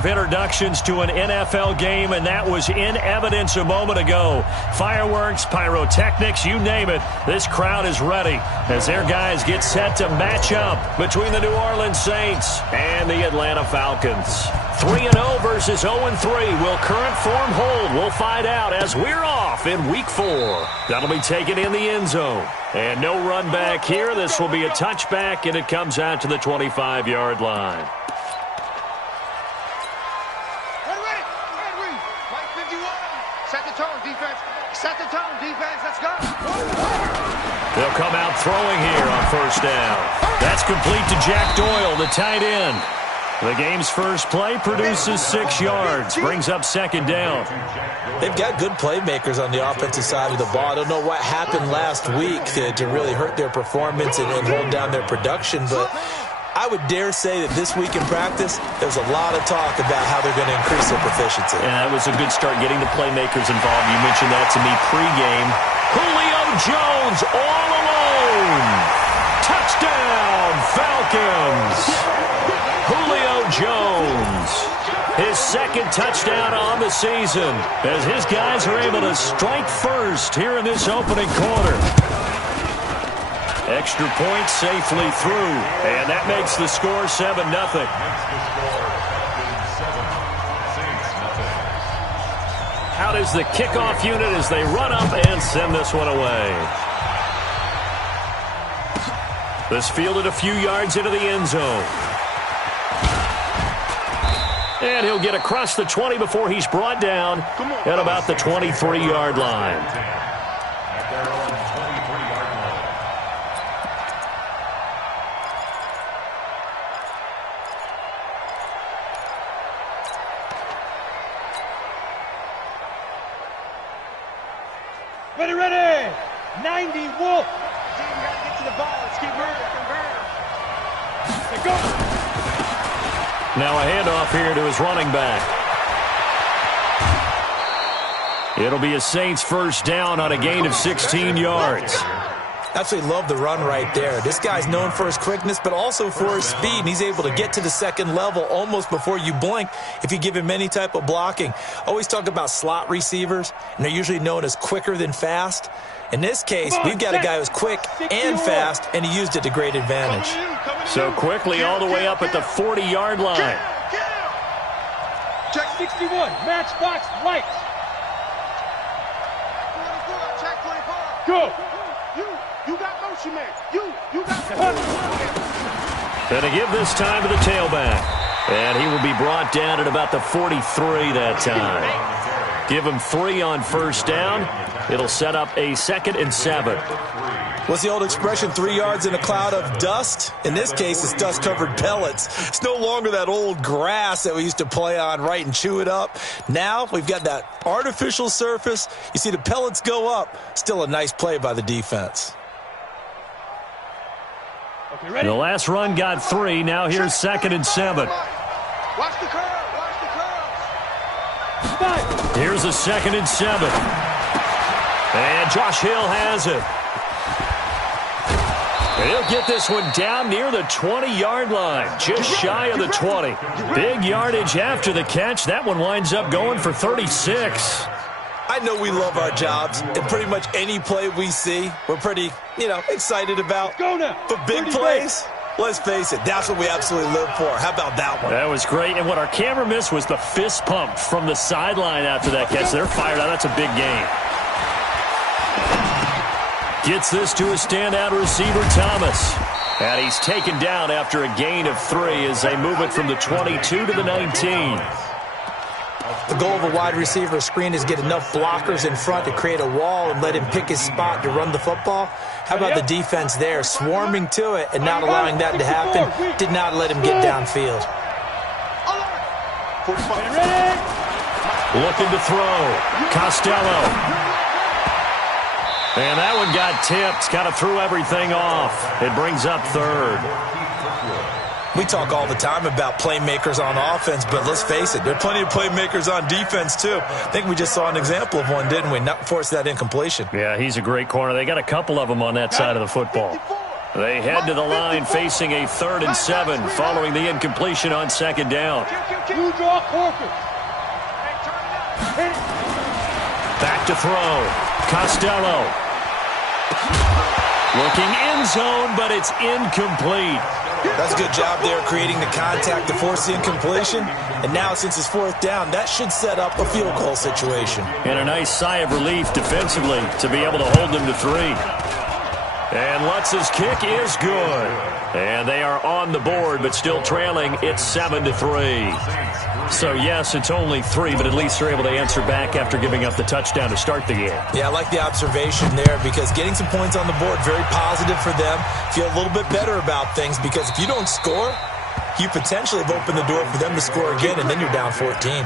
of introductions to an NFL game, and that was in evidence a moment ago. Fireworks, pyrotechnics, you name it. This crowd is ready as their guys get set to match up between the New Orleans Saints and the Atlanta Falcons. 3-0 versus 0-3. Will current form hold? We'll find out as we're off in Week 4. That'll be taken in the end zone. And no run back here. This will be a touchback, and it comes out to the 25-yard line. Set the tone, defense. Set the tone, defense. Let's go. They'll come out throwing here on first down. That's complete to Jack Doyle, the tight end. The game's first play produces 6 yards, brings up second down. They've got good playmakers on the offensive side of the ball. I don't know what happened last week to really hurt their performance and hold down their production, but I would dare say that this week in practice, there's a lot of talk about how they're going to increase their proficiency. Yeah, that was a good start getting the playmakers involved. You mentioned that to me pregame. Julio Jones all alone. Touchdown, Falcons. Julio Jones, his second touchdown on the season as his guys are able to strike first here in this opening quarter. Extra point safely through, and that makes the score 7-0. Out is the kickoff unit as they run up and send this one away. This fielded a few yards into the end zone. And he'll get across the 20 before he's brought down at about the 23-yard line. Ready. 90 Wolf. See, we got to get to the ball. Let's keep moving. Go. Now a handoff here to his running back. It'll be a Saints first down on a gain of 16 yards. Absolutely love the run right there. This guy's known for his quickness, but also for his speed. And he's able to get to the second level almost before you blink if you give him any type of blocking. Always talk about slot receivers, and they're usually known as quicker than fast. In this case, we've got a guy who's quick and fast, and he used it to great advantage. So quickly all the way up at the 40-yard line. Check 61, matchbox right. Go. You got motion, man. You got And to give this time to the tailback. And he will be brought down at about the 43 that time. Give him 3 on first down. It'll set up a 2nd and 7. What's the old expression, 3 yards in a cloud of dust? In this case, it's dust-covered pellets. It's no longer that old grass that we used to play on, right, and chew it up. Now we've got that artificial surface. You see the pellets go up. Still a nice play by the defense. Okay, the last run got 3. Now here's 2nd and 7. Watch the curve. Here's a 2nd and 7. And Josh Hill has it. And he'll get this one down near the 20-yard line, just shy of the 20. Big yardage after the catch. That one winds up going for 36. I know we love our jobs, and pretty much any play we see, we're pretty, excited about. But big plays, let's face it, that's what we absolutely live for. How about that one? That was great, and what our camera missed was the fist pump from the sideline after that catch. They're fired out. That's a big gain. Gets this to a standout receiver, Thomas. And he's taken down after a gain of 3 as they move it from the 22 to the 19. The goal of a wide receiver screen is get enough blockers in front to create a wall and let him pick his spot to run the football. How about the defense there, swarming to it and not allowing that to happen? Did not let him get downfield. Looking to throw. Costello. And that one got tipped. Kind of threw everything off. It brings up 3rd. We talk all the time about playmakers on offense, but let's face it, there are plenty of playmakers on defense, too. I think we just saw an example of one, didn't we? Not force that incompletion. Yeah, he's a great corner. They got a couple of them on that side of the football. They head to the line facing a 3rd and 7 following the incompletion on 2nd down. You draw corker. Back to throw. Costello. Looking end zone, but it's incomplete. That's a good job there creating the contact to force the incompletion. And now since it's 4th down, that should set up a field goal situation. And a nice sigh of relief defensively to be able to hold them to 3. And Lutz's kick is good. And they are on the board, but still trailing. It's 7-3. So, yes, it's only 3, but at least they're able to answer back after giving up the touchdown to start the game. Yeah, I like the observation there because getting some points on the board, very positive for them. Feel a little bit better about things because if you don't score, you potentially have opened the door for them to score again, and then you're down 14.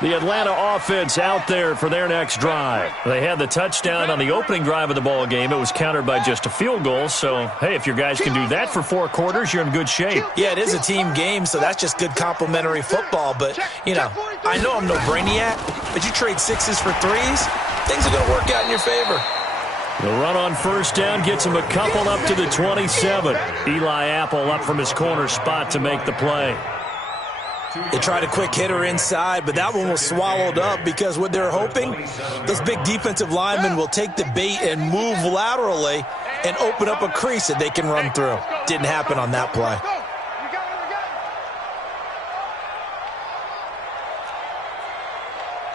The Atlanta offense out there for their next drive. They had the touchdown on the opening drive of the ball game. It was countered by just a field goal. So, hey, if your guys can do that for 4 quarters, you're in good shape. Yeah, it is a team game, so that's just good complimentary football. But, you know, I know I'm no brainiac, but you trade 6s for 3s, things are going to work out in your favor. The run on 1st down gets him a couple up to the 27. Eli Apple up from his corner spot to make the play. They tried a quick hitter inside, but that one was swallowed up because what they're hoping, those big defensive linemen will take the bait and move laterally and open up a crease that they can run through. Didn't happen on that play.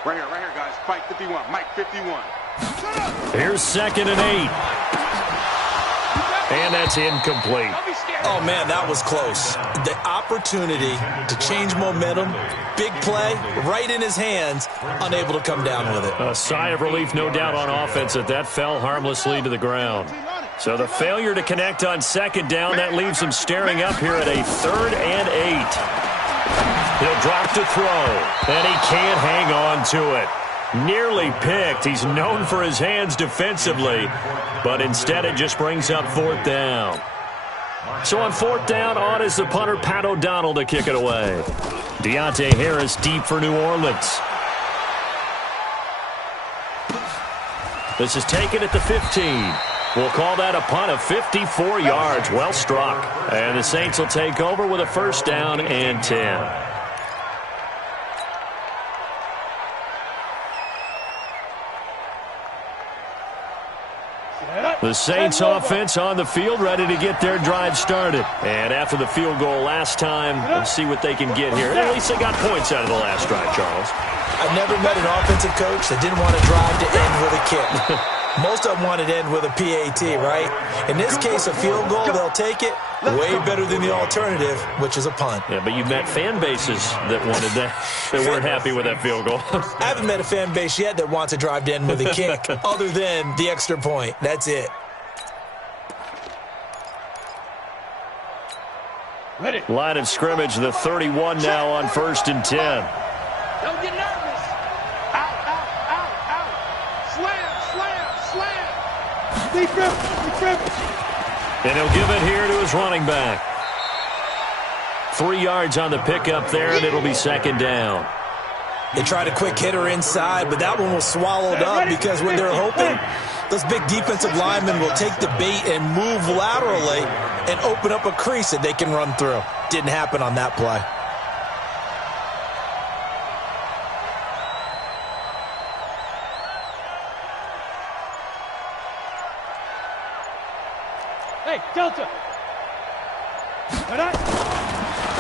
Right here, guys. Mike 51. Mike 51. Here's 2nd and 8. And that's incomplete. Oh, man, that was close. The opportunity to change momentum, big play, right in his hands, unable to come down with it. A sigh of relief, no doubt, on offense that fell harmlessly to the ground. So the failure to connect on 2nd down, that leaves him staring up here at a 3rd and 8. He'll drop to throw, and he can't hang on to it. Nearly picked. He's known for his hands defensively, but instead it just brings up 4th down. So on 4th down, on is the punter, Pat O'Donnell, to kick it away. Deontay Harris deep for New Orleans. This is taken at the 15. We'll call that a punt of 54 yards. Well struck. And the Saints will take over with a 1st down and 10. The Saints offense on the field, ready to get their drive started. And after the field goal last time, let's see what they can get here. At least they got points out of the last drive, Charles. I've never met an offensive coach that didn't want to drive to end with a kick. Most of them wanted to end with a PAT, right? In this case, a field goal, they'll take it. Way better than the alternative, which is a punt. Yeah, but you've met fan bases that wanted that, that weren't happy with that field goal. I haven't met a fan base yet that wants to drive to end with a kick, other than the extra point. That's it. Line of scrimmage, the 31 now on 1st and 10. Don't get nervous. Out. Slam. Defense. And he'll give it here to his running back. 3 yards on the pickup there, and it'll be 2nd down. They tried a quick hitter inside, but that one was swallowed up because what they're hoping, those big defensive linemen will take the bait and move laterally and open up a crease that they can run through. Didn't happen on that play. Hey, Delta.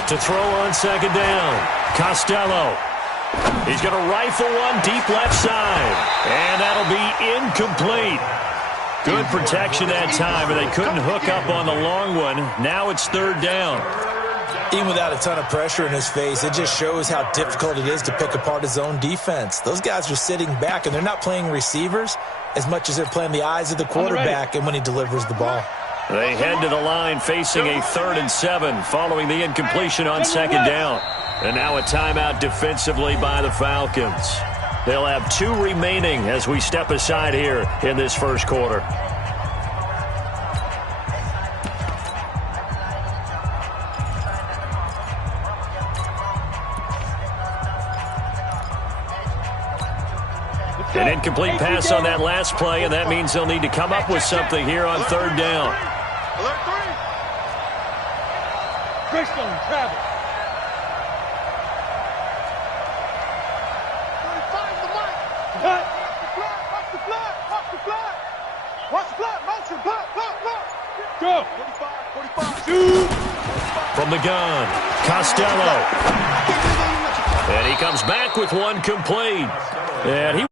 To throw on 2nd down, Costello. He's going to rifle one deep left side, and that'll be incomplete. Good protection that time, but they couldn't hook up on the long one. Now it's 3rd down. Even without a ton of pressure in his face, it just shows how difficult it is to pick apart his own defense. Those guys are sitting back, and they're not playing receivers as much as they're playing the eyes of the quarterback and when he delivers the ball. They head to the line facing a 3rd and 7 following the incompletion on 2nd down. And now a timeout defensively by the Falcons. They'll have 2 remaining as we step aside here in this first quarter. An incomplete pass on that last play, and that means they'll need to come up with something here on third down. Alert 3. Greystone, travel. 35 the mic. Cut. Watch the flag. Watch the flag. Watch the flag. Motion. Block. Go. 45. Shoot. From the gun, Costello. And he comes back with one complete. And he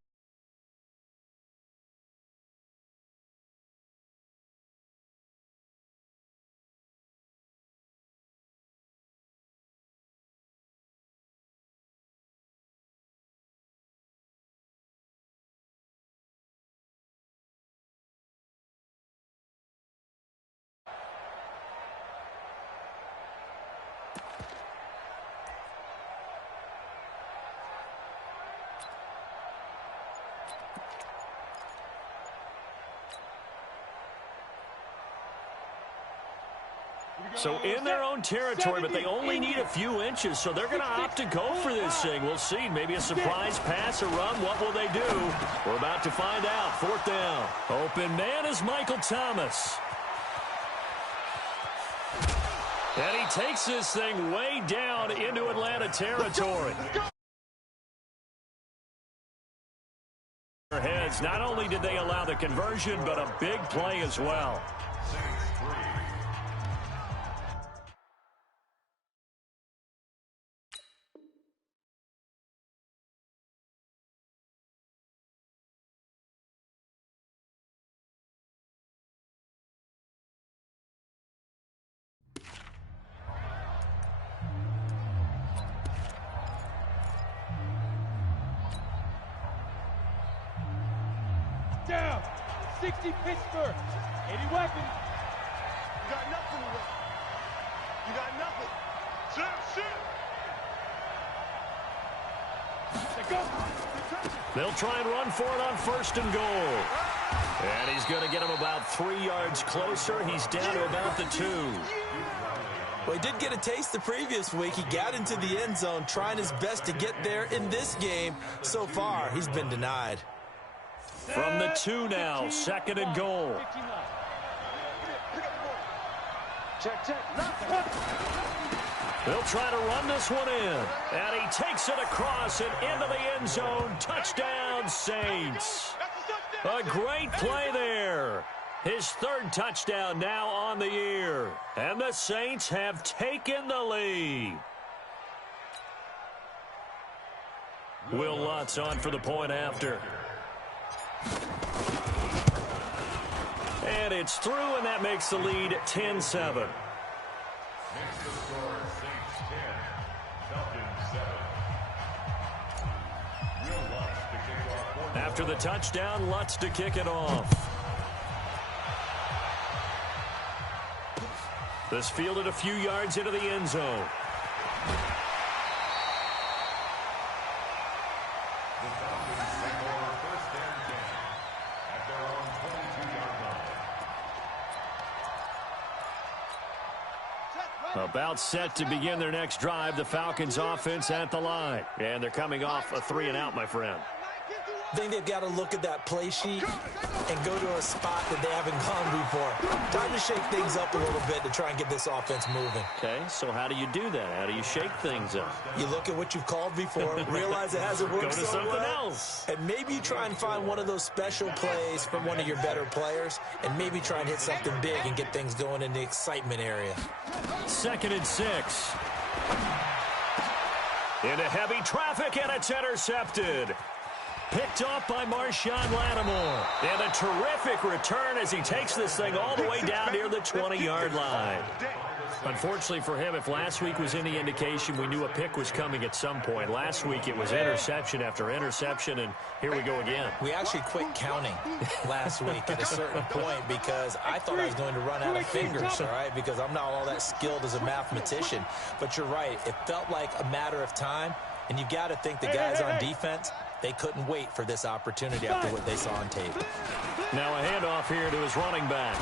So in their own territory, but they only need a few inches, so they're going to opt to go for this thing. We'll see. Maybe a surprise pass, a run. What will they do? We're about to find out. Fourth down. Open man is Michael Thomas. And he takes this thing way down into Atlanta territory. Heads. Not only did they allow the conversion, but a big play as well. Down. 60 Pittsburgh. 80 weapons. You got nothing to win. You got nothing. Shoot. They go. They'll try and run for it on first and goal. And he's going to get him about 3 yards closer. He's down to about the 2. Well, he did get a taste the previous week. He got into the end zone trying his best to get there in this game. So far, he's been denied. From the 2 now, second and goal. Check. They'll try to run this one in. And he takes it across and into the end zone. Touchdown, Saints. A great play there. His third touchdown now on the year. And the Saints have taken the lead. Will Lutz on for the point after. And it's through, and that makes the lead 10-7. After the touchdown, Lutz to kick it off. This fielded a few yards into the end zone. About set to begin their next drive, the Falcons offense at the line. And they're coming off a 3-and-out, my friend. I think they've got to look at that play sheet and go to a spot that they haven't gone before. Time to shake things up a little bit to try and get this offense moving. Okay, so how do you do that? How do you shake things up? You look at what you've called before, realize it hasn't worked Go to so something well, else. and maybe you try and find one of those special plays from one of your better players, and maybe try and hit something big and get things going in the excitement area. 2nd and 6. Into heavy traffic, and it's intercepted. Picked off by Marshawn Lattimore. And a terrific return as he takes this thing all the way down near the 20-yard line. Unfortunately for him, if last week was any indication, we knew a pick was coming at some point. Last week it was interception after interception, and here we go again. We actually quit counting last week at a certain point because I thought I was going to run out of fingers, all right, because I'm not all that skilled as a mathematician. But you're right. It felt like a matter of time, and you got to think the guys on defense, they couldn't wait for this opportunity after what they saw on tape. Now a handoff here to his running back.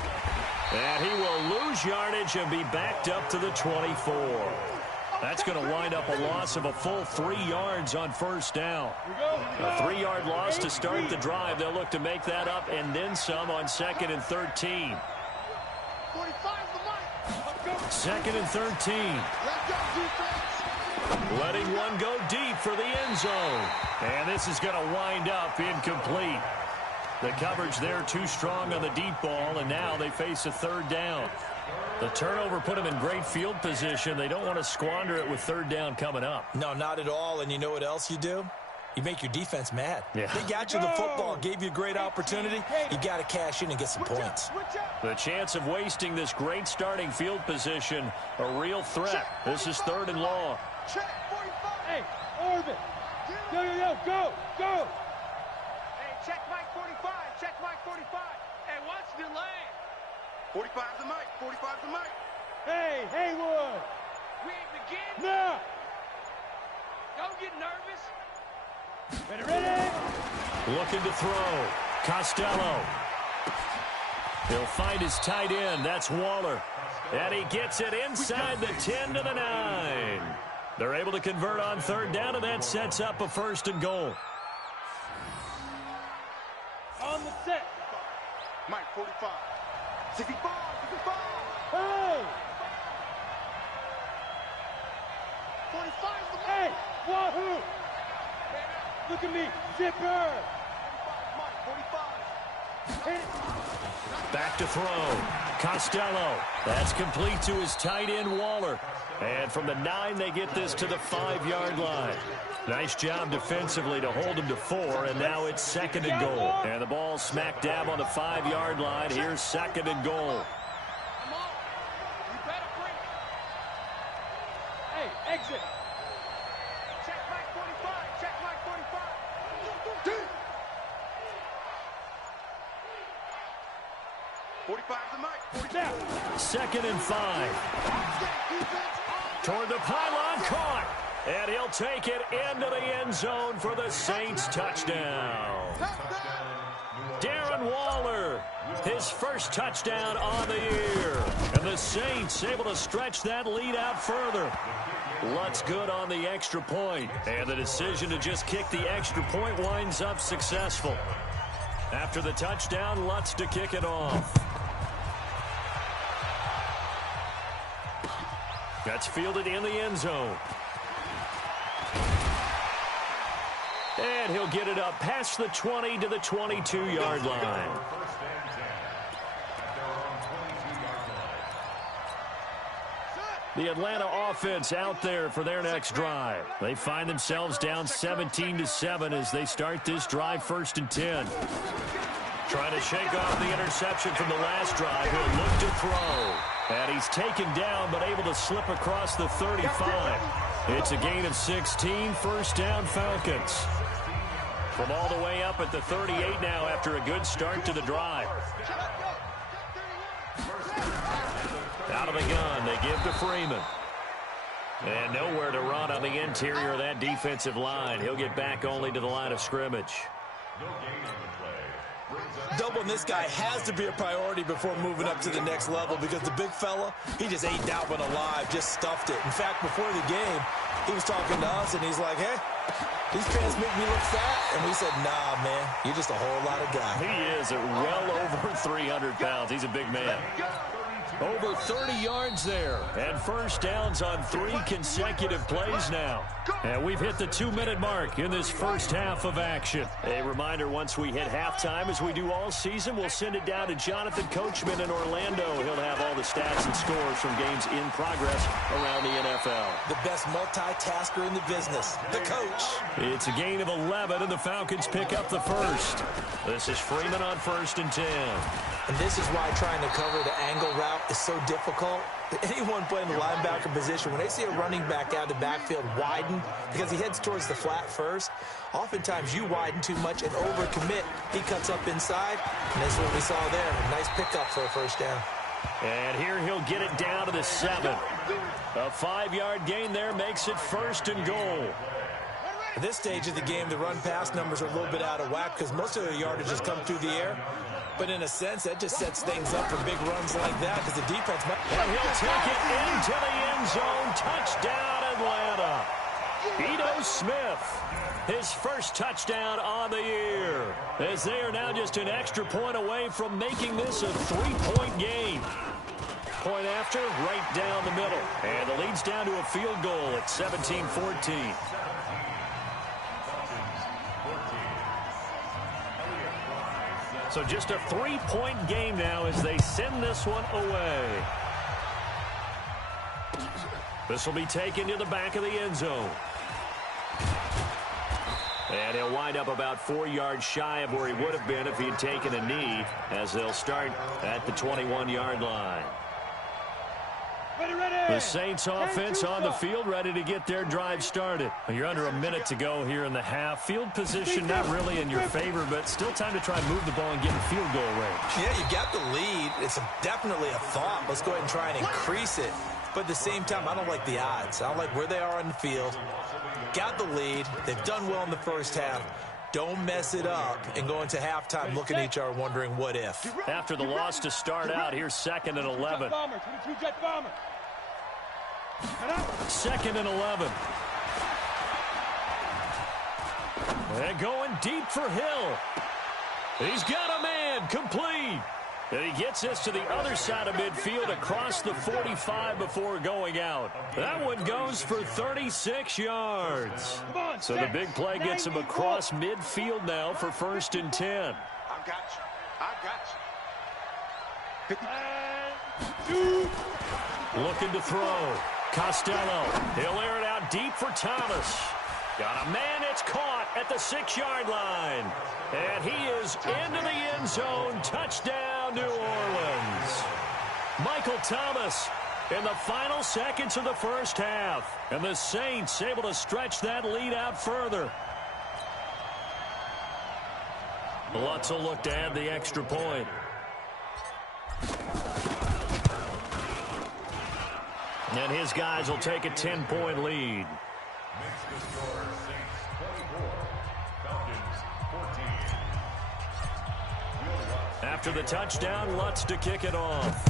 And he will lose yardage and be backed up to the 24. That's going to wind up a loss of a full 3 yards on first down. A 3-yard loss to start the drive. They'll look to make that up and then some on 2nd and 13. 2nd and 13. Letting one go deep for the end zone. And this is going to wind up incomplete. The coverage there too strong on the deep ball, and now they face a 3rd down. The turnover put them in great field position. They don't want to squander it with 3rd down coming up. No, not at all. And you know what else you do? You make your defense mad. Yeah. They got you the football, gave you a great opportunity. You got to cash in and get some points. The chance of wasting this great starting field position, a real threat. This is 3rd and long. Hey, Orbit. Go. Hey, check Mike 45. Check Mike 45. Hey, watch the lane. 45's the mic. 45's the mic. Hey, Haywood. We ain't beginning. No. Don't get nervous. Ready? Looking to throw. Costello. He'll find his tight end. That's Waller. And he gets it inside the 10 to the 9. They're able to convert on 3rd down, and that sets up a 1st and goal. On the set. Mike 45. 65. Hey. 45's the mic. Hey, wahoo. Look at me. Zipper. 45. Back to throw. Costello. That's complete to his tight end, Waller. And from the 9, they get this to the 5-yard line. Nice job defensively to hold him to 4, and now it's 2nd and goal. And the ball smack dab on the 5-yard line. Here's 2nd and goal. Come on. You better bring it. Hey, exit. Check Mike 45. Check Mike 45. 45's the mic. 2nd and 5. Toward the pylon, caught. And he'll take it into the end zone for the Saints touchdown. Darren Waller, his first touchdown on the year. And the Saints able to stretch that lead out further. Lutz good on the extra point. And the decision to just kick the extra point winds up successful. After the touchdown, Lutz to kick it off. That's fielded in the end zone. And he'll get it up past the 20 to the 22-yard line. The Atlanta offense out there for their next drive. They find themselves down 17-7 as they start this drive 1st and 10. Trying to shake off the interception from the last drive. He'll look to throw. And he's taken down but able to slip across the 35. It's a gain of 16, 1st down Falcons. From all the way up at the 38 now after a good start to the drive. Out of the gun, they give to Freeman. And nowhere to run on the interior of that defensive line. He'll get back only to the line of scrimmage. Doubling this guy has to be a priority before moving up to the next level because the big fella, he just ate that one alive, just stuffed it. In fact, before the game, he was talking to us, and he's like, hey, these pants make me look fat. And we said, nah, man, you're just a whole lot of guy. He is at well over 300 pounds. He's a big man. Over 30 yards there, and 1st downs on 3 consecutive plays now. And we've hit the 2-minute mark in this first half of action. A reminder, once we hit halftime, as we do all season, we'll send it down to Jonathan Coachman in Orlando. He'll have all the stats and scores from games in progress around the NFL. The best multitasker in the business, the coach. It's a gain of 11, and the Falcons pick up the 1st. This is Freeman on 1st and 10. And this is why trying to cover the angle route is so difficult. Anyone playing the linebacker position, when they see a running back out of the backfield widen because he heads towards the flat first, oftentimes you widen too much and overcommit. He cuts up inside, and that's what we saw there. A nice pickup for a 1st down. And here he'll get it down to the 7. A 5-yard gain there makes it 1st and goal. At this stage of the game, the run-pass numbers are a little bit out of whack because most of the yardage has come through the air. But in a sense, that just sets things up for big runs like that because the defense might... And he'll take it into the end zone. Touchdown, Atlanta. Ito Smith, his first touchdown on the year, as they are now just an extra point away from making this a 3-point game. Point after, right down the middle. And the lead's down to a field goal at 17-14. So just a 3-point game now as they send this one away. This will be taken to the back of the end zone. And he'll wind up about 4 yards shy of where he would have been if he had taken a knee, as they'll start at the 21-yard line. The Saints offense on the field, ready to get their drive started. You're under a minute to go here in the half. Field position not really in your favor, but still time to try and move the ball and get in field goal range. Yeah, you got the lead. It's definitely a thought. Let's go ahead and try and increase it. But at the same time, I don't like the odds. I don't like where they are on the field. Got the lead. They've done well in the first half. Don't mess it up and go into halftime looking at each other wondering what if. After the loss to start out, here's 2nd and 11. 2nd and 11. And going deep for Hill. He's got a man, complete. And he gets this to the other side of midfield across the 45 before going out. That one goes for 36 yards. So the big play gets him across midfield now for 1st and 10. I got you. Looking to throw. Costello. He'll air it out deep for Thomas. Got a man, it's caught at the 6-yard line. And he is into the end zone. Touchdown, New Orleans. Michael Thomas in the final seconds of the first half. And the Saints able to stretch that lead out further. Lutz will look to add the extra point. And his guys will take a 10-point lead. After the touchdown, Lutz to kick it off.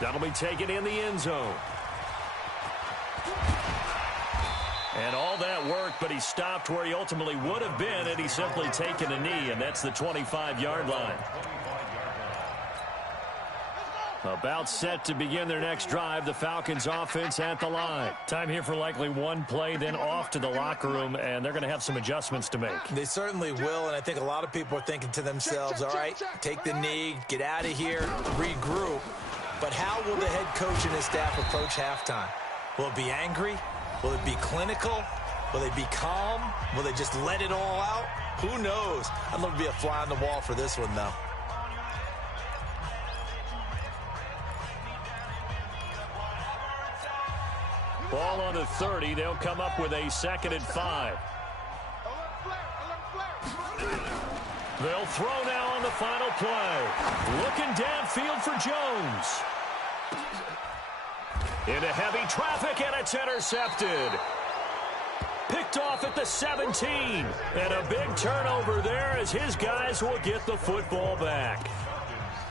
That'll be taken in the end zone. And all that work, but he stopped where he ultimately would have been had he simply taken a knee, and that's the 25-yard line. About set to begin their next drive, the Falcons offense at the line. Time here for likely one play, then off to the locker room, and they're going to have some adjustments to make. They certainly will, and I think a lot of people are thinking to themselves, all right, take the knee, get out of here, regroup. But how will the head coach and his staff approach halftime? Will it be angry? Will it be clinical? Will they be calm? Will they just let it all out? Who knows? I'd love to be a fly on the wall for this one, though. Ball on the 30. They'll come up with a 2nd and 5. They'll throw now on the final play. Looking downfield for Jones. Into heavy traffic, and it's intercepted. Picked off at the 17. And a big turnover there as his guys will get the football back.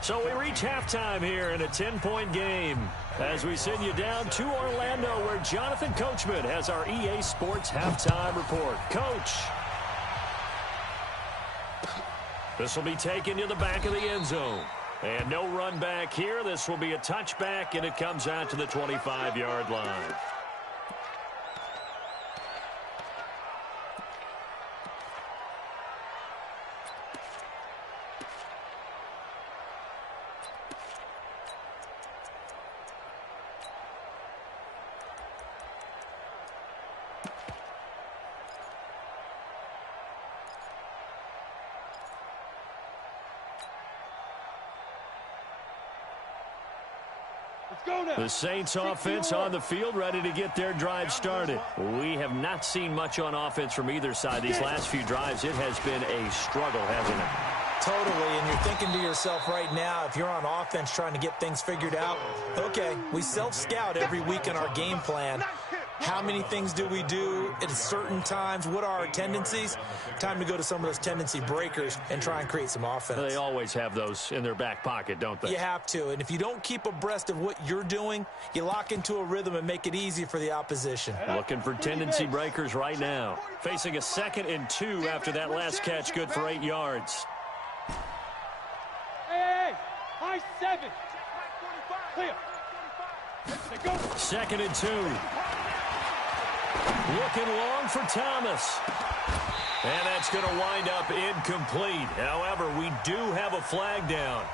So we reach halftime here in a 10-point game as we send you down to Orlando, where Jonathan Coachman has our EA Sports halftime report. Coach. This will be taken to the back of the end zone. And no run back here. This will be a touchback, and it comes out to the 25-yard line. The Saints offense on the field, ready to get their drive started. We have not seen much on offense from either side. These last few drives, it has been a struggle, hasn't it? Totally, and you're thinking to yourself right now, if you're on offense trying to get things figured out, okay, we self-scout every week in our game plan. How many things do we do do at certain times? What are our tendencies? Time to go to some of those tendency breakers and try and create some offense. They always have those in their back pocket, don't they? You have to, and if you don't keep abreast of what you're doing, you lock into a rhythm and make it easy for the opposition. Looking for tendency breakers right now. Facing a 2nd and 2 after that last catch, good for 8 yards. Hey, high 7. Clear. 2nd and 2. Looking long for Thomas. And that's going to wind up incomplete. However, we do have a flag down.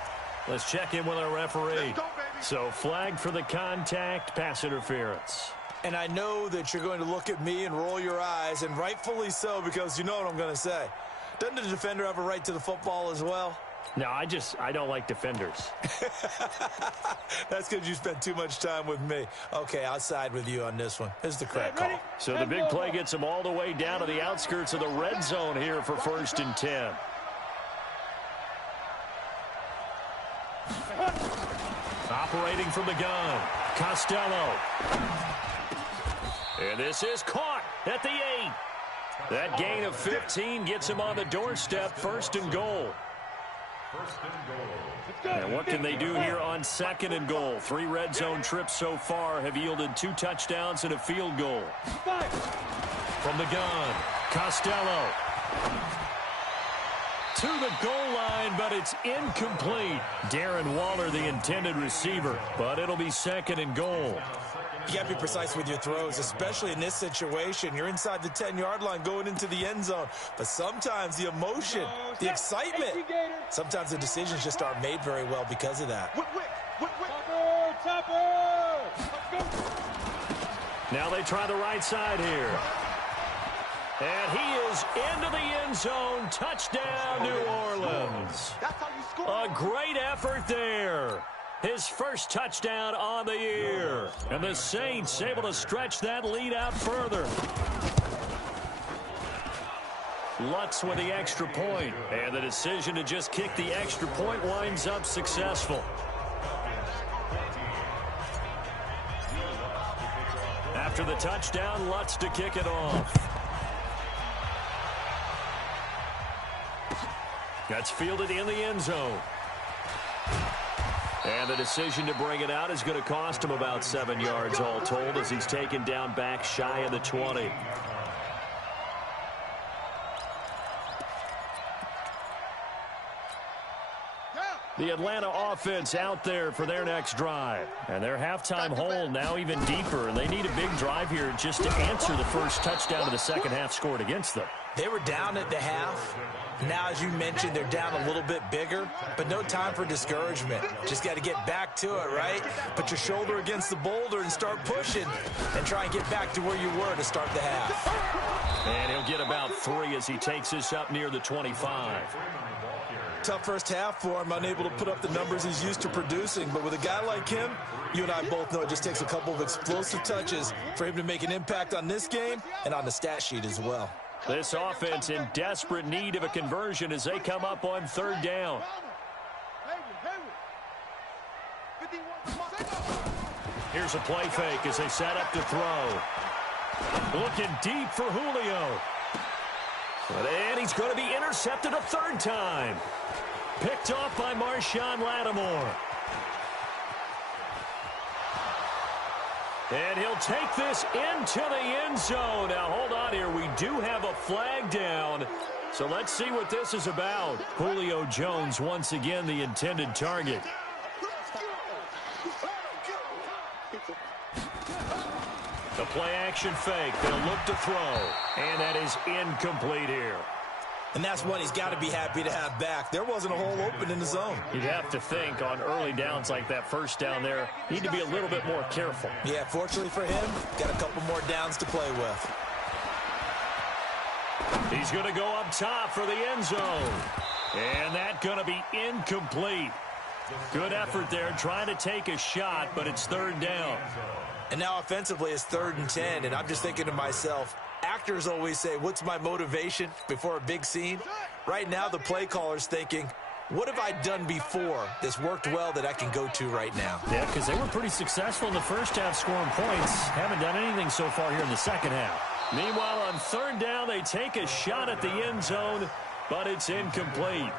Let's check in with our referee. So flag for the contact, pass interference. And I know that you're going to look at me and roll your eyes, and rightfully so, because you know what I'm going to say. Doesn't the defender have a right to the football as well? No, I don't like defenders. That's because you spent too much time with me. Okay, I'll side with you on this one. This is the correct call. So the big play gets them all the way down to the outskirts of the red zone here for 1st and 10. Operating from the gun, Costello. And this is caught at the 8. That gain of 15 gets him on the doorstep, 1st and goal. And what can they do here on 2nd and goal? 3 red zone trips so far have yielded 2 touchdowns and a field goal. From the gun, Costello. To the goal line, but it's incomplete. Darren Waller, the intended receiver, but it'll be 2nd and goal. You got to be precise with your throws, especially in this situation. You're inside the 10-yard line going into the end zone. But sometimes the emotion, the excitement, sometimes the decisions just aren't made very well because of that. Now they try the right side here. And he is into the end zone. Touchdown, New Orleans. A great effort there. His first touchdown on the year. And the Saints able to stretch that lead out further. Lutz with the extra point. And the decision to just kick the extra point winds up successful. After the touchdown, Lutz to kick it off. That's fielded in the end zone. And the decision to bring it out is going to cost him about 7 yards all told as he's taken down back shy of the 20. The Atlanta offense out there for their next drive. And their halftime hole now even deeper. And they need a big drive here just to answer the first touchdown of the second half scored against them. They were down at the half. Now, as you mentioned, they're down a little bit bigger, but no time for discouragement. Just got to get back to it, right? Put your shoulder against the boulder and start pushing and try and get back to where you were to start the half. And he'll get about 3 as he takes this up near the 25. Tough first half for him, unable to put up the numbers he's used to producing. But with a guy like him, you and I both know it just takes a couple of explosive touches for him to make an impact on this game and on the stat sheet as well. This offense in desperate need of a conversion as they come up on 3rd down. Here's a play fake as they set up to throw. Looking deep for Julio. And he's going to be intercepted a 3rd time. Picked off by Marshawn Lattimore. And he'll take this into the end zone. Now, hold on here. We do have a flag down. So let's see what this is about. Julio Jones, once again, the intended target. The play-action fake. They'll look to throw. And that is incomplete here. And that's one he's got to be happy to have back. There wasn't a hole open in the zone. You'd have to think on early downs like that first down there, need to be a little bit more careful. Yeah, fortunately for him, got a couple more downs to play with. He's going to go up top for the end zone. And that's going to be incomplete. Good effort there, trying to take a shot, but it's 3rd down. And now offensively it's 3rd and 10, and I'm just thinking to myself, actors always say, what's my motivation before a big scene? Right now the play caller's thinking, what have I done before that's worked well that I can go to right now? Yeah, because they were pretty successful in the first half scoring points. Haven't done anything so far here in the second half. Meanwhile, on third down, they take a shot at the end zone, but it's incomplete.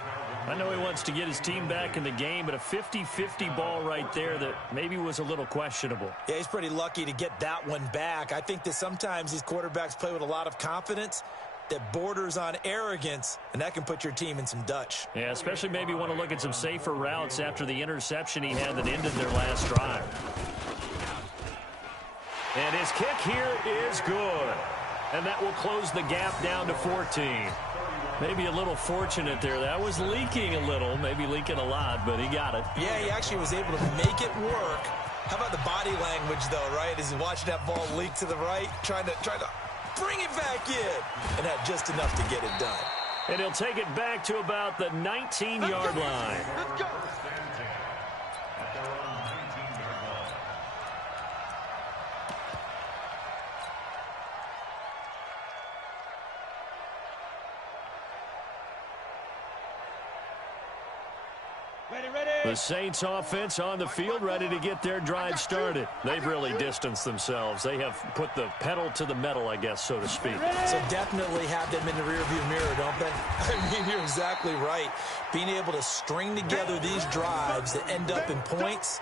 I know he wants to get his team back in the game, but a 50-50 ball right there that maybe was a little questionable. Yeah, he's pretty lucky to get that one back. I think that sometimes these quarterbacks play with a lot of confidence that borders on arrogance, and that can put your team in some Dutch. Yeah, especially maybe want to look at some safer routes after the interception he had that ended their last drive. And his kick here is good. And that will close the gap down to 14. Maybe a little fortunate there. That was leaking a little, maybe leaking a lot, but he got it. Yeah, he actually was able to make it work. How about the body language, though, right? As he's watching that ball leak to the right, trying to bring it back in, and had just enough to get it done. And he'll take it back to about the 19-yard line. Let's go. The Saints offense on the field, ready to get their drive started. They've really distanced themselves. They have put the pedal to the metal, I guess, so to speak. So definitely have them in the rearview mirror, don't they? I mean, you're exactly right. Being able to string together these drives that end up in points,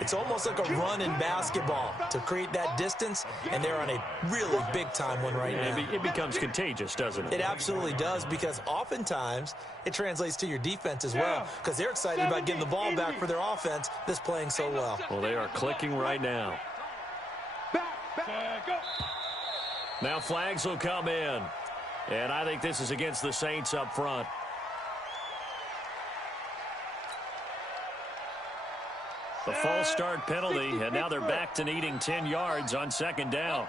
it's almost like a run in basketball to create that distance, and they're on a really big-time one right now. It becomes contagious, doesn't it? It absolutely does, because oftentimes it translates to your defense as well, because they're excited about getting the ball back for their offense that's playing so well. Well, they are clicking right now. Now flags will come in, and I think this is against the Saints up front. The false start penalty, and now they're back to needing 10 yards on second down.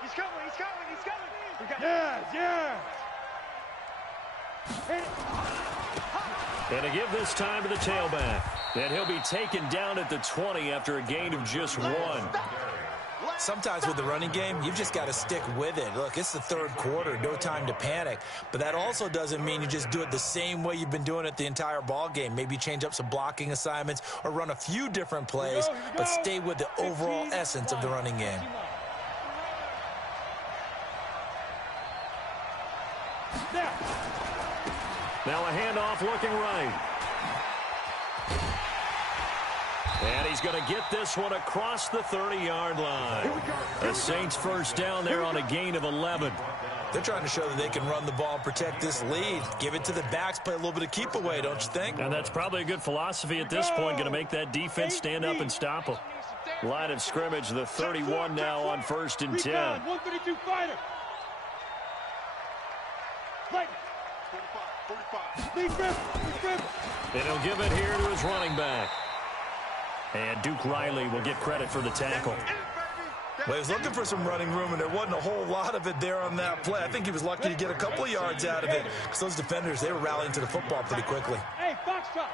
He's coming, he's coming, he's coming. Yeah. And to give this time to the tailback. And he'll be taken down at the 20 after a gain of just 1. Sometimes with the running game, you've just got to stick with it. Look, it's the third quarter, no time to panic. But that also doesn't mean you just do it the same way you've been doing it the entire ball game. Maybe change up some blocking assignments or run a few different plays, but stay with the overall essence of the running game. Now a handoff looking right. And he's going to get this one across the 30-yard line. The Saints first down there on a gain of 11. They're trying to show that they can run the ball and protect this lead. Give it to the backs, play a little bit of keep away, don't you think? And that's probably a good philosophy at this point, going to make that defense stand up and stop them. Line of scrimmage, the 31 now on 1st and 10. 132 fighter. Right. 45. And he'll give it here to his running back. And Duke Riley will get credit for the tackle. Well, he was looking for some running room, and there wasn't a whole lot of it there on that play. I think he was lucky to get a couple of yards out of it, because those defenders, they were rallying to the football pretty quickly. Hey, foxtrot.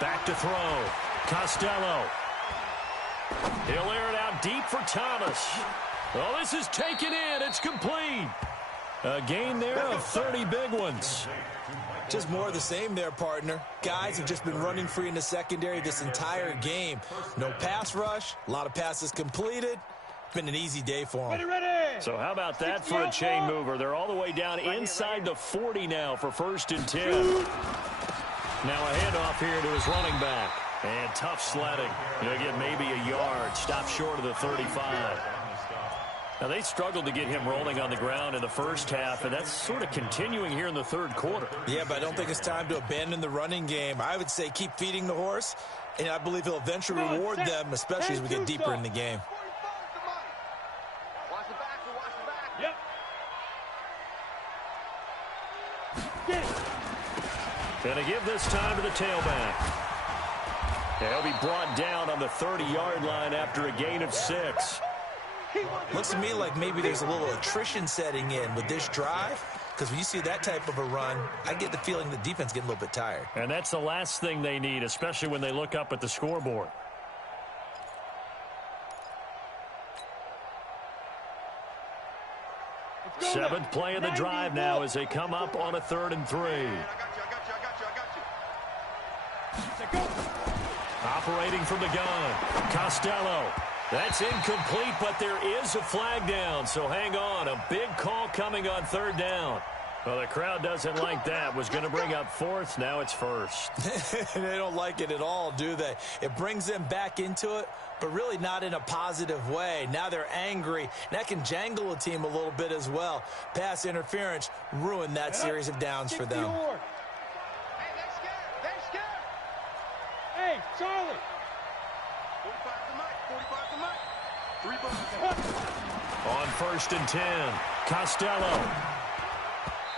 Back to throw. Costello. He'll air it out deep for Thomas. Well, this is taken in. It's complete. A gain there of 30 big ones. Just more of the same there, partner. Guys have just been running free in the secondary this entire game. No pass rush, a lot of passes completed. Been an easy day for them. Ready. So how about that for a chain mover? They're all the way down inside the 40 now for 1st and 10. Now a handoff here to his running back. And tough sledding. He'll get maybe a yard. Stop short of the 35. Now, they struggled to get him rolling on the ground in the first half, and that's sort of continuing here in the third quarter. Yeah, but I don't think it's time to abandon the running game. I would say keep feeding the horse, and I believe he'll eventually reward them, especially as we get deeper in the game. Watch the back, watch the back. Yep. Get it. And to give this time to the tailback. And he'll be brought down on the 30-yard line after a gain of 6. Looks to me like maybe there's a little attrition setting in with this drive, because when you see that type of a run, I get the feeling the defense getting a little bit tired. And that's the last thing they need, especially when they look up at the scoreboard. Seventh play of the drive now as they come up on a 3rd and 3. I got you. Operating from the gun, Costello. That's incomplete, but there is a flag down, so hang on. A big call coming on third down. Well, the crowd doesn't like that. Was going to bring up fourth. Now it's first. They don't like it at all, do they? It brings them back into it, but really not in a positive way. Now they're angry. That can jangle a team a little bit as well. Pass interference ruined that series of downs for them. Hey, they're scared. They're scared. Hey, Charlie. 45 to Mike. 45 to Mike. 3 balls. On 1st and 10, Costello.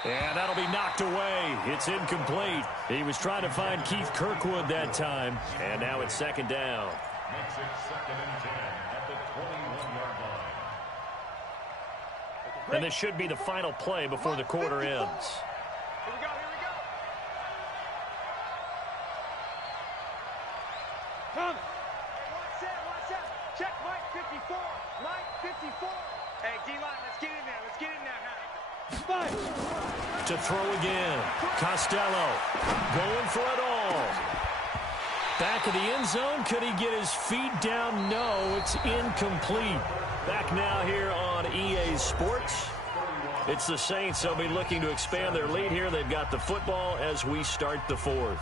And that'll be knocked away. It's incomplete. He was trying to find Keith Kirkwood that time. And now it's 2nd down. Makes it 2nd and 10 at the 21-yard line. And this should be the final play before the quarter ends. Here we go, here we go. Come. Hey, watch out. Check Mike 54. Mike 54. Hey, D-line, let's get in there. Let's get in there now. To throw again. Costello going for it all. Back of the end zone. Could he get his feet down? No, it's incomplete. Back now here on EA Sports. It's the Saints. They'll be looking to expand their lead here. They've got the football as we start the 4th.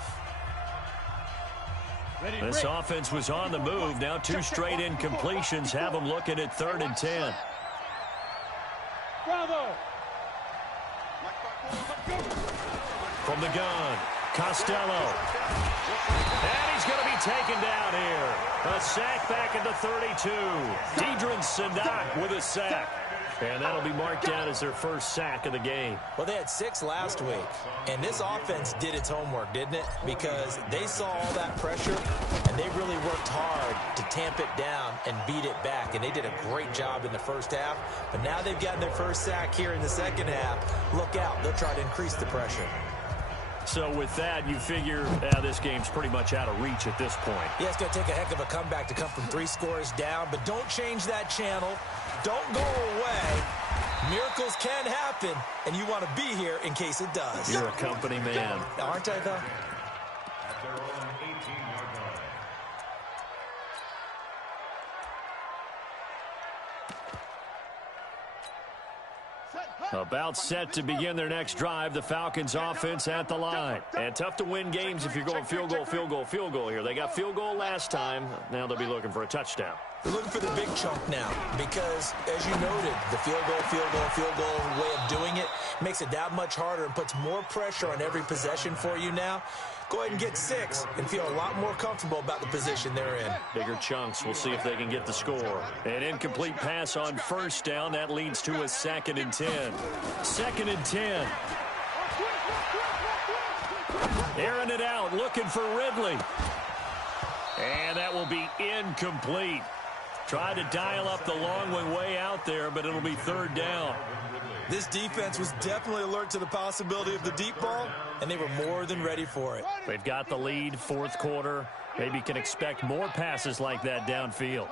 This offense was on the move. Now 2 straight incompletions have them looking at 3rd and 10. Bravo. From the gun, Costello. And he's going to be taken down here. A sack back at the 32. Deidrin Sanak with a sack. And that'll be marked down as their first sack of the game. Well, they had 6 last week, and this offense did its homework, didn't it? Because they saw all that pressure, and they really worked hard to tamp it down and beat it back, and they did a great job in the first half. But now they've gotten their first sack here in the second half. Look out. They'll try to increase the pressure. So with that, you figure this game's pretty much out of reach at this point. Yeah, it's going to take a heck of a comeback to come from 3 scores down, but don't change that channel. Don't go away. Miracles can happen, and you want to be here in case it does. You're a company man. Aren't I, though? At their own 18-yard line. About set to begin their next drive. The Falcons offense at the line. And tough to win games if you're going field goal, field goal, field goal here. They got field goal last time. Now they'll be looking for a touchdown. They're looking for the big chunk now because, as you noted, the field goal way of doing it makes it that much harder and puts more pressure on every possession for you now. Go ahead and get 6 and feel a lot more comfortable about the position they're in. Bigger chunks. We'll see if they can get the score. An incomplete pass on 1st down. That leads to a 2nd and 10. 2nd and 10. Airing it out, looking for Ridley. And that will be incomplete. Tried to dial up the long way out there, but it'll be 3rd down. This defense was definitely alert to the possibility of the deep ball, and they were more than ready for it. They've got the lead, 4th quarter. Maybe can expect more passes like that downfield.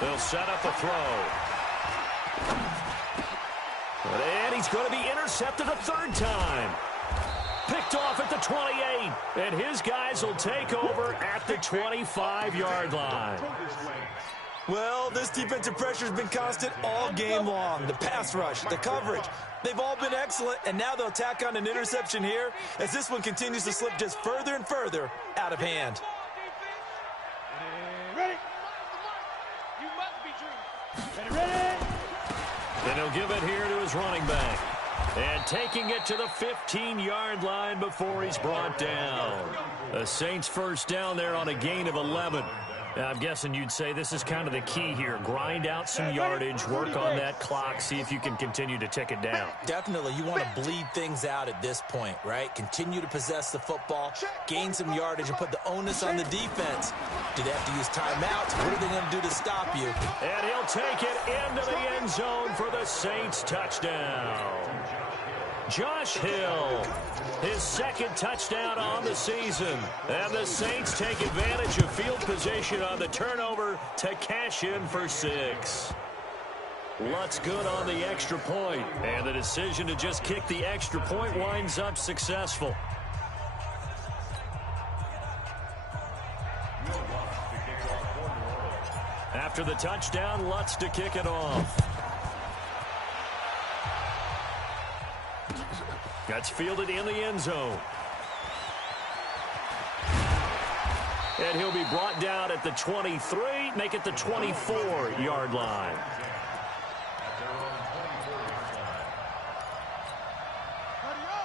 They'll set up a throw. And he's going to be intercepted a 3rd time. Picked off at the 28, and his guys will take over at the 25-yard line. Well, this defensive pressure has been constant all game long. The pass rush, the coverage, they've all been excellent, and now they'll tack on an interception here as this one continues to slip just further and further out of hand. Ready? You must be dreaming. Ready? And he'll give it here to his running back. And taking it to the 15-yard line before he's brought down. The Saints first down there on a gain of 11. Now, I'm guessing you'd say this is kind of the key here. Grind out some yardage, work on that clock, see if you can continue to tick it down. Definitely. You want to bleed things out at this point, right? Continue to possess the football, gain some yardage, and put the onus on the defense. Do they have to use timeouts? What are they going to do to stop you? And he'll take it into the end zone for the Saints touchdown. Josh Hill, his 2nd touchdown on the season. And the Saints take advantage of field position on the turnover to cash in for 6. Lutz good on the extra point. And the decision to just kick the extra point winds up successful. After the touchdown, Lutz to kick it off. That's fielded in the end zone. And he'll be brought down at the 23, make it the 24-yard line.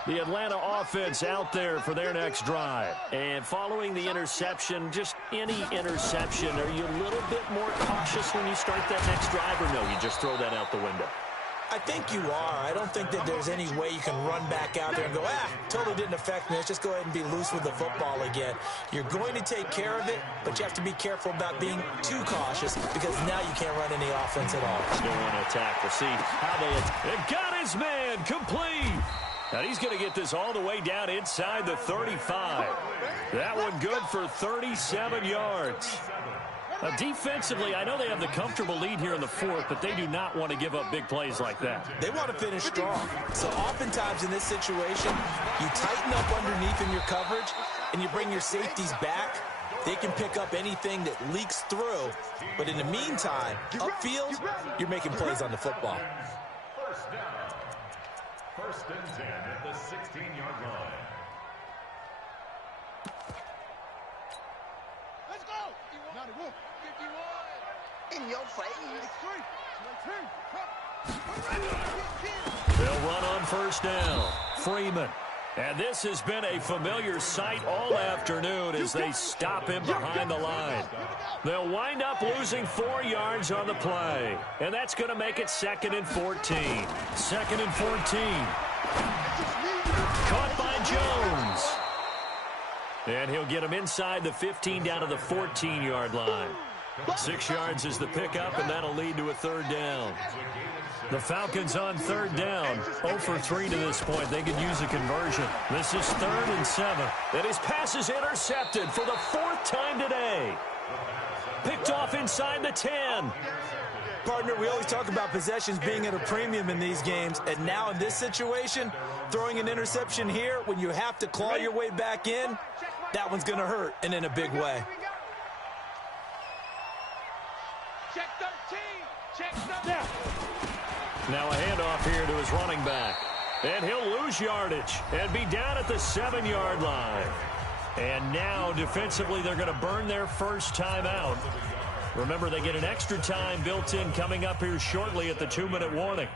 The Atlanta offense out there for their next drive. And following the interception, just any interception, are you a little bit more cautious when you start that next drive, or no, you just throw that out the window? I think you are. I don't think that there's any way you can run back out there and go, totally didn't affect me. Let's just go ahead and be loose with the football again. You're going to take care of it, but you have to be careful about being too cautious because now you can't run any offense at all. Still want to attack. We'll see how they got his man complete. Now he's going to get this all the way down inside the 35. That one good for 37 yards. Defensively, I know they have the comfortable lead here in the fourth, but they do not want to give up big plays like that. They want to finish strong. So oftentimes in this situation, you tighten up underneath in your coverage, and you bring your safeties back. They can pick up anything that leaks through. But in the meantime, upfield, you're making plays on the football. First down. First and 10 at the 16-yard line. Let's go. 91. 51. In your face. 23. They'll run on first down. Freeman. And this has been a familiar sight all afternoon as they stop him behind the line. They'll wind up losing 4 yards on the play. And that's going to make it 2nd and 14. 2nd and 14. Caught by Jones. And he'll get him inside the 15 down to the 14-yard line. 6 yards is the pickup, and that'll lead to a third down. The Falcons on third down. 0 for 3 to this point. They could use a conversion. This is 3rd and 7. And his pass is intercepted for the 4th time today. Picked off inside the 10. Partner, we always talk about possessions being at a premium in these games. And now in this situation, throwing an interception here when you have to claw your way back in, that one's going to hurt, and in a big way. Check 13. Check 13. Now a handoff here to his running back. And he'll lose yardage and be down at the 7-yard line. And now defensively they're going to burn their first time out. Remember, they get an extra time built in coming up here shortly at the 2-minute warning.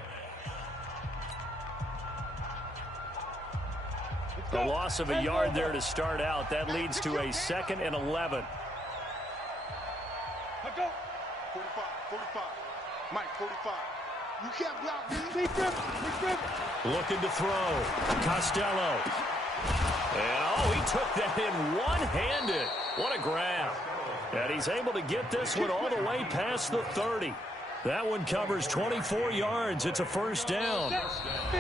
The loss of a yard there to start out. That leads to a 2nd and 11. 45, 45. Mike, 45. You can't block me. Looking to throw. Costello. And, he took that in one-handed. What a grab. And he's able to get this one all the way past the 30. That one covers 24 yards. It's a first down.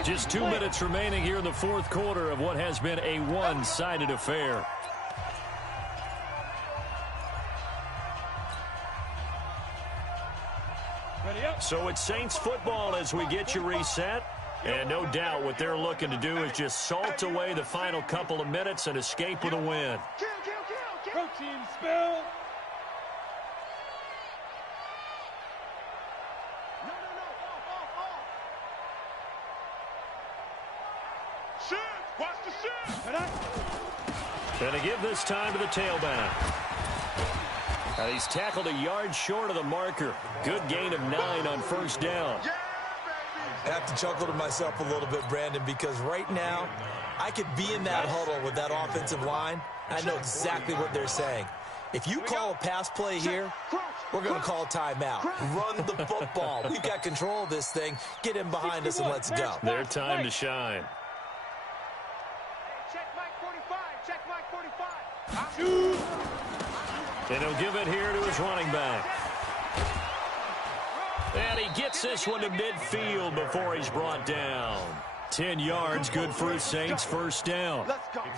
Just 2 minutes remaining here in the fourth quarter of what has been a one-sided affair. So it's Saints football as we get you reset. And no doubt what they're looking to do is just salt away the final couple of minutes and escape with a win. Protein spill. Shit. Watch the shit. And to give this time to the tailback. And he's tackled a yard short of the marker. Good gain of 9 on first down. I have to chuckle to myself a little bit, Brandon, because right now I could be in that huddle with that offensive line. I know exactly what they're saying. If you call a pass play here, we're going to call a timeout. Run the football. We've got control of this thing. Get in behind us and let's go. Their time to shine. Check Mike 45. Check Mike 45. And he'll give it here to his running back. And he gets this one to midfield before he's brought down. 10 yards, good for his Saints, first down.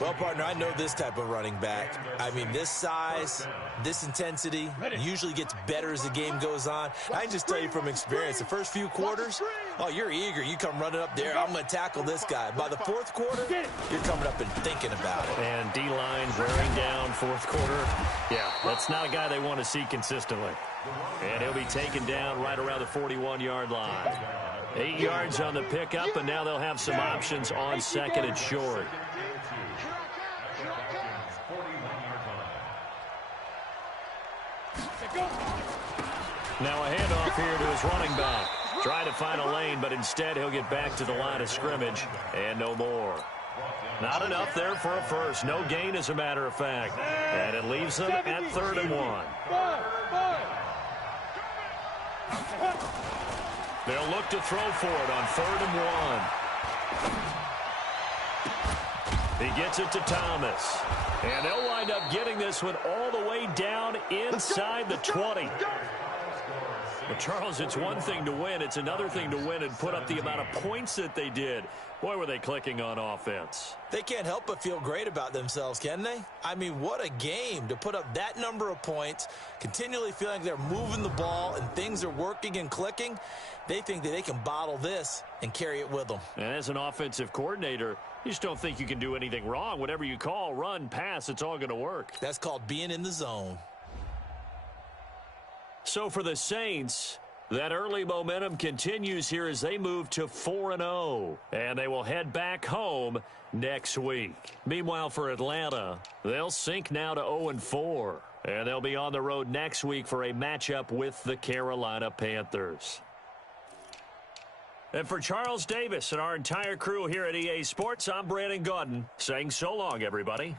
Well, partner, I know this type of running back. I mean, this size, this intensity usually gets better as the game goes on. I can just tell you from experience, the first few quarters, Oh, you're eager. You come running up there. I'm going to tackle this guy. By the fourth quarter, you're coming up and thinking about it. And D-line wearing down fourth quarter. Yeah, that's not a guy they want to see consistently. And he'll be taken down right around the 41-yard line. 8 yards on the pickup, and now they'll have some options on second and short. Now a handoff here to his running back. Trying to find a lane, but instead he'll get back to the line of scrimmage and no more. Not enough there for a first. No gain, as a matter of fact. And it leaves them at 3rd and 1. They'll look to throw for it on 3rd and 1. He gets it to Thomas. And they'll wind up getting this one all the way down inside the 20. Well, Charles, it's one thing to win. It's another thing to win and put up the amount of points that they did. Boy, were they clicking on offense. They can't help but feel great about themselves, can they? I mean, what a game to put up that number of points, continually feeling they're moving the ball and things are working and clicking. They think that they can bottle this and carry it with them. And as an offensive coordinator, you just don't think you can do anything wrong. Whatever you call, run, pass, it's all going to work. That's called being in the zone. So for the Saints, that early momentum continues here as they move to 4-0. And they will head back home next week. Meanwhile, for Atlanta, they'll sink now to 0-4. And they'll be on the road next week for a matchup with the Carolina Panthers. And for Charles Davis and our entire crew here at EA Sports, I'm Brandon Gaudin saying so long, everybody.